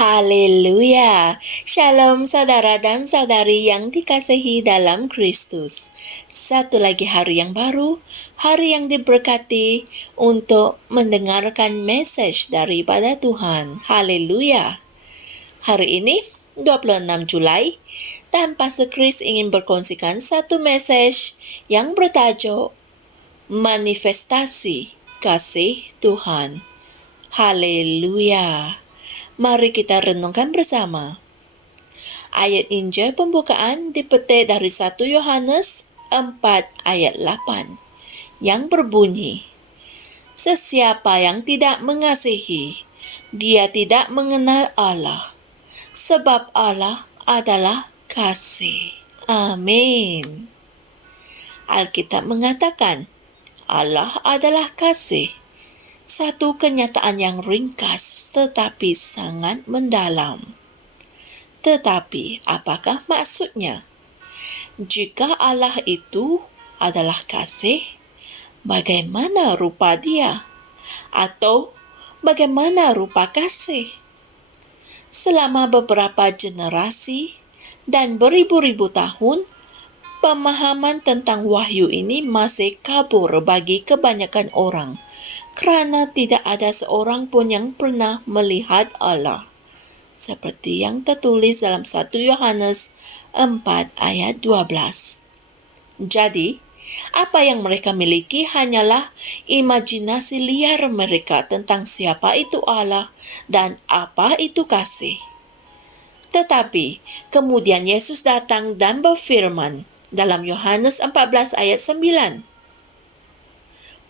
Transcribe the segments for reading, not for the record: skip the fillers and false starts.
Haleluya. Shalom saudara dan saudari yang dikasihi dalam Kristus. Satu lagi hari yang baru, hari yang diberkati untuk mendengarkan message daripada Tuhan. Haleluya. Hari ini 26 Julai dan Pastor Chris ingin berkongsikan satu message yang bertajuk Manifestasi Kasih Tuhan. Haleluya. Mari kita renungkan bersama. Ayat Injil pembukaan dipetik dari 1 Yohanes 4 ayat 8 yang berbunyi, "Sesiapa yang tidak mengasihi, dia tidak mengenal Allah, sebab Allah adalah kasih." Amin. Alkitab mengatakan, Allah adalah kasih. Satu kenyataan yang ringkas tetapi sangat mendalam. Tetapi apakah maksudnya? Jika Allah itu adalah kasih, bagaimana rupa Dia? Atau bagaimana rupa kasih? Selama beberapa generasi dan beribu-ribu tahun, pemahaman tentang wahyu ini masih kabur bagi kebanyakan orang, kerana tidak ada seorang pun yang pernah melihat Allah. Seperti yang tertulis dalam 1 Yohanes 4 ayat 12. Jadi, apa yang mereka miliki hanyalah imajinasi liar mereka tentang siapa itu Allah dan apa itu kasih. Tetapi, kemudian Yesus datang dan berfirman dalam Yohanes 14 ayat 9.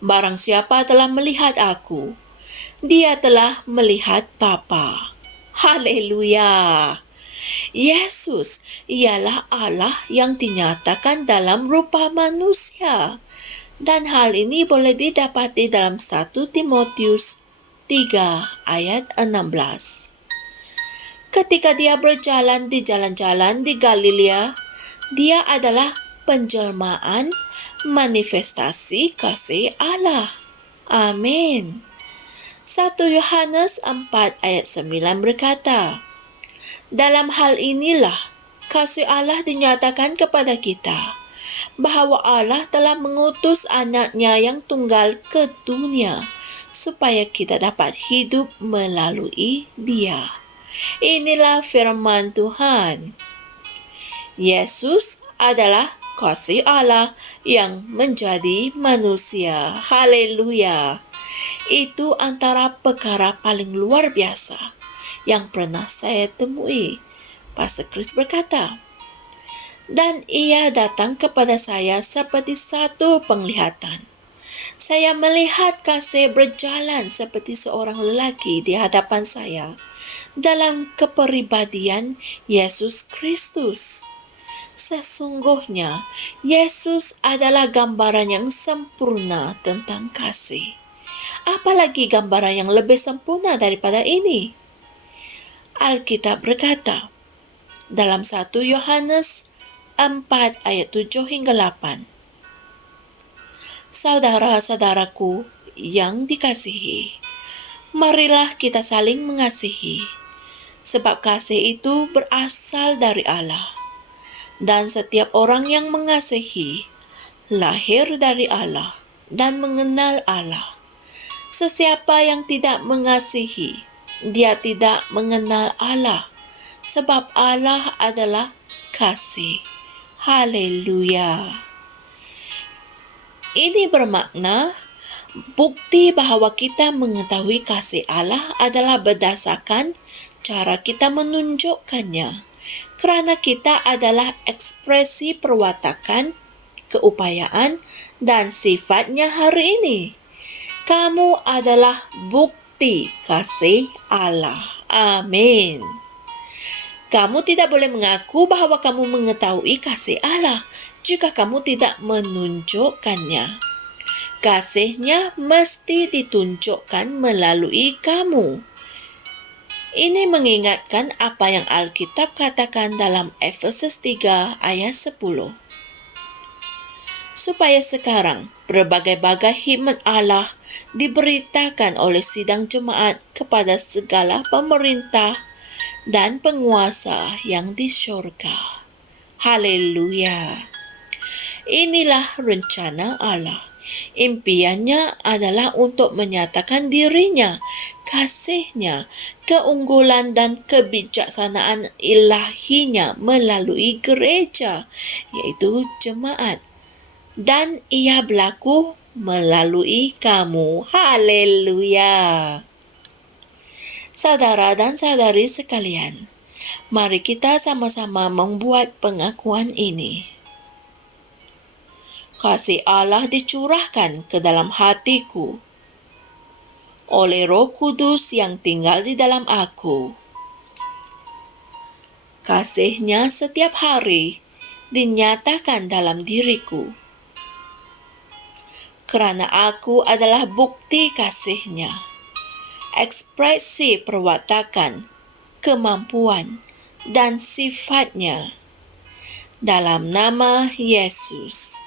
Barang siapa telah melihat aku, dia telah melihat Bapa. Haleluya. Yesus ialah Allah yang dinyatakan dalam rupa manusia. Dan hal ini boleh didapati dalam 1 Timotius 3 ayat 16. Ketika dia berjalan di jalan-jalan di Galilea, dia adalah penjelmaan manifestasi kasih Allah. Amin. 1 Yohanes 4 ayat 9 berkata, dalam hal inilah kasih Allah dinyatakan kepada kita, bahwa Allah telah mengutus anaknya yang tunggal ke dunia, supaya kita dapat hidup melalui Dia. Inilah firman Tuhan. Yesus adalah kasih Allah yang menjadi manusia. Haleluya. Itu antara perkara paling luar biasa yang pernah saya temui. Pastor Chris berkata, dan ia datang kepada saya seperti satu penglihatan. Saya melihat kasih berjalan seperti seorang lelaki di hadapan saya dalam kepribadian Yesus Kristus. Sesungguhnya, Yesus adalah gambaran yang sempurna tentang kasih. Apalagi gambaran yang lebih sempurna daripada ini? Alkitab berkata, dalam 1 Yohanes 4 ayat 7 hingga 8. Saudara-saudaraku yang dikasihi, marilah kita saling mengasihi, sebab kasih itu berasal dari Allah. Dan setiap orang yang mengasihi, lahir dari Allah dan mengenal Allah. Sesiapa yang tidak mengasihi, dia tidak mengenal Allah, sebab Allah adalah kasih. Haleluya. Ini bermakna bukti bahawa kita mengetahui kasih Allah adalah berdasarkan cara kita menunjukkannya. Kerana kita adalah ekspresi perwatakan, keupayaan, dan sifatnya hari ini. Kamu adalah bukti kasih Allah. Amin. Kamu tidak boleh mengaku bahawa kamu mengetahui kasih Allah jika kamu tidak menunjukkannya. Kasihnya mesti ditunjukkan melalui kamu. Ini mengingatkan apa yang Alkitab katakan dalam Efesus 3 ayat 10. Supaya sekarang berbagai-bagai hikmat Allah diberitakan oleh sidang jemaat kepada segala pemerintah dan penguasa yang di surga. Haleluya. Inilah rencana Allah. Impiannya adalah untuk menyatakan dirinya, kasihnya, keunggulan dan kebijaksanaan ilahinya melalui gereja, yaitu jemaat. Dan ia berlaku melalui kamu. Haleluya. Saudara dan saudari sekalian, mari kita sama-sama membuat pengakuan ini. Kasih Allah dicurahkan ke dalam hatiku oleh Roh Kudus yang tinggal di dalam aku. Kasih-Nya setiap hari dinyatakan dalam diriku. Kerana aku adalah bukti kasih-Nya, ekspresi perwatakan, kemampuan, dan sifat-Nya. Dalam nama Yesus.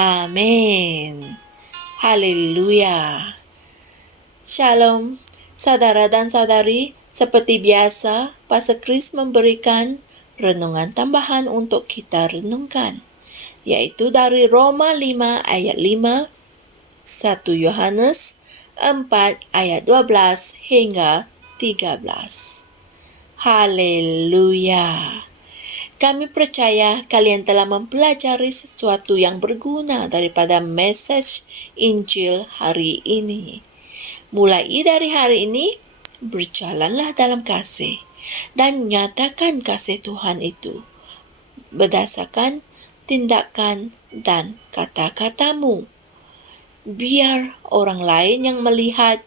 Amin. Haleluya. Shalom, saudara dan saudari. Seperti biasa, Pastor Chris memberikan renungan tambahan untuk kita renungkan, yaitu dari Roma 5 ayat 5, 1 Yohanes 4 ayat 12 hingga 13. Haleluya. Kami percaya kalian telah mempelajari sesuatu yang berguna daripada mesej Injil hari ini. Mulai dari hari ini, berjalanlah dalam kasih dan nyatakan kasih Tuhan itu berdasarkan tindakan dan kata-katamu. Biar orang lain yang melihat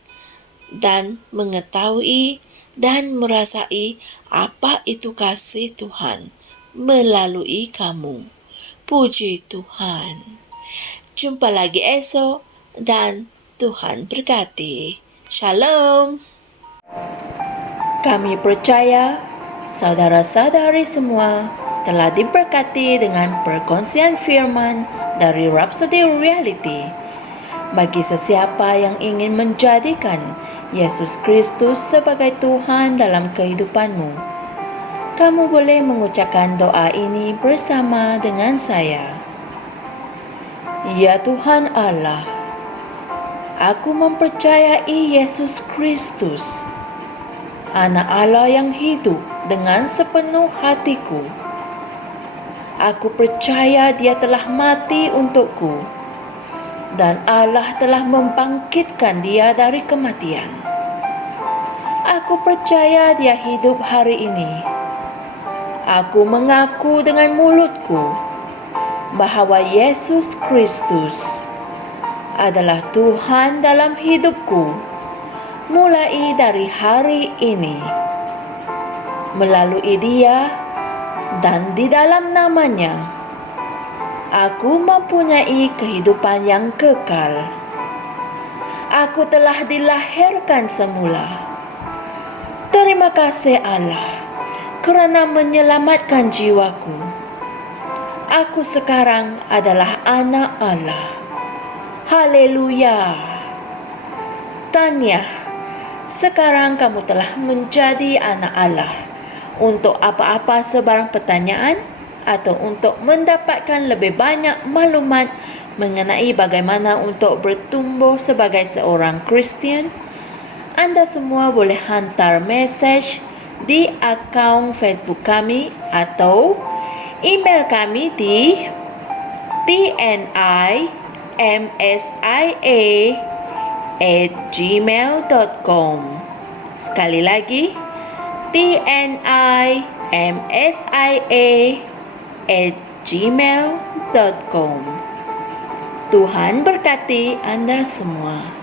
dan mengetahui dan merasai apa itu kasih Tuhan melalui kamu. Puji Tuhan. Jumpa lagi esok dan Tuhan berkati. Shalom. Kami percaya saudara-saudari semua telah diberkati dengan perkongsian firman dari Rhapsody Reality. Bagi sesiapa yang ingin menjadikan Yesus Kristus sebagai Tuhan dalam kehidupanmu, kamu boleh mengucapkan doa ini bersama dengan saya. Ya Tuhan Allah, aku mempercayai Yesus Kristus, Anak Allah yang hidup dengan sepenuh hatiku. Aku percaya Dia telah mati untukku, dan Allah telah membangkitkan Dia dari kematian. Aku percaya Dia hidup hari ini. Aku mengaku dengan mulutku bahawa Yesus Kristus adalah Tuhan dalam hidupku mulai dari hari ini. Melalui Dia dan di dalam nama-Nya, aku mempunyai kehidupan yang kekal. Aku telah dilahirkan semula. Terima kasih Allah kerana menyelamatkan jiwaku. Aku sekarang adalah anak Allah. Haleluya. Tahniah, sekarang kamu telah menjadi anak Allah. Untuk apa-apa sebarang pertanyaan atau untuk mendapatkan lebih banyak maklumat mengenai bagaimana untuk bertumbuh sebagai seorang Kristian, anda semua boleh hantar mesej di akaun Facebook kami atau email kami di tnimsia@gmail.com. Sekali lagi, tnimsia@gmail.com. Tuhan berkati Anda semua.